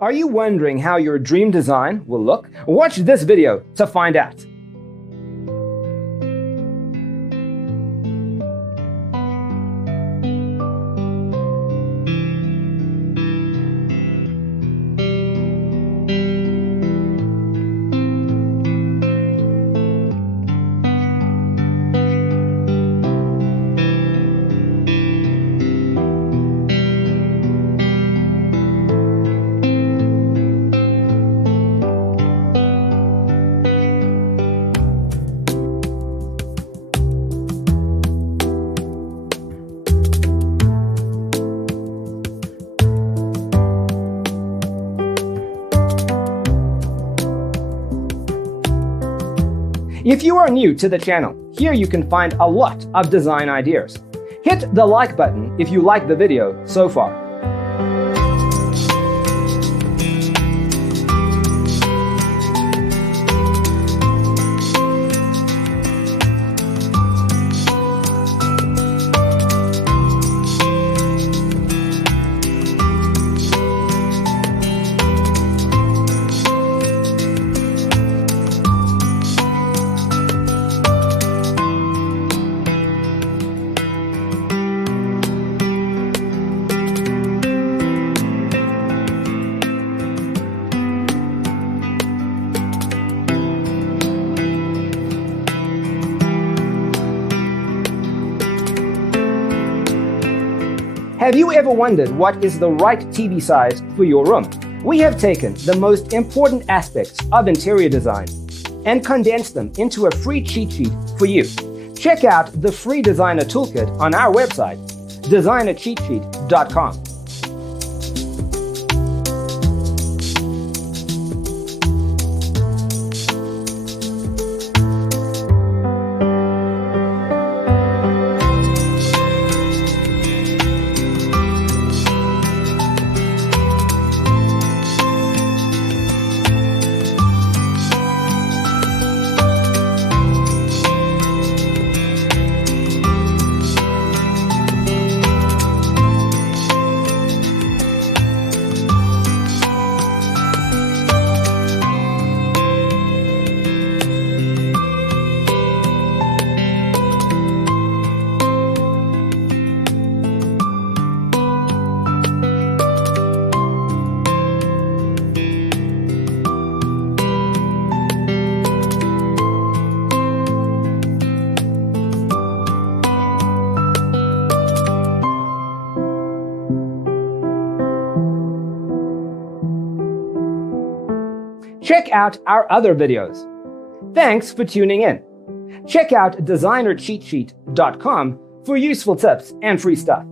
Are you wondering how your dream design will look? Watch this video to find out. If you are new to the channel, here you can find a lot of design ideas. Hit the like button if you like the video so far. Have you ever wondered what is the right TV size for your room? We have taken the most important aspects of interior design and condensed them into a free cheat sheet for you. Check out the free designer toolkit on our website, designercheatsheet.com. Check out our other videos. Thanks for tuning in. Check out designercheatsheet.com for useful tips and free stuff.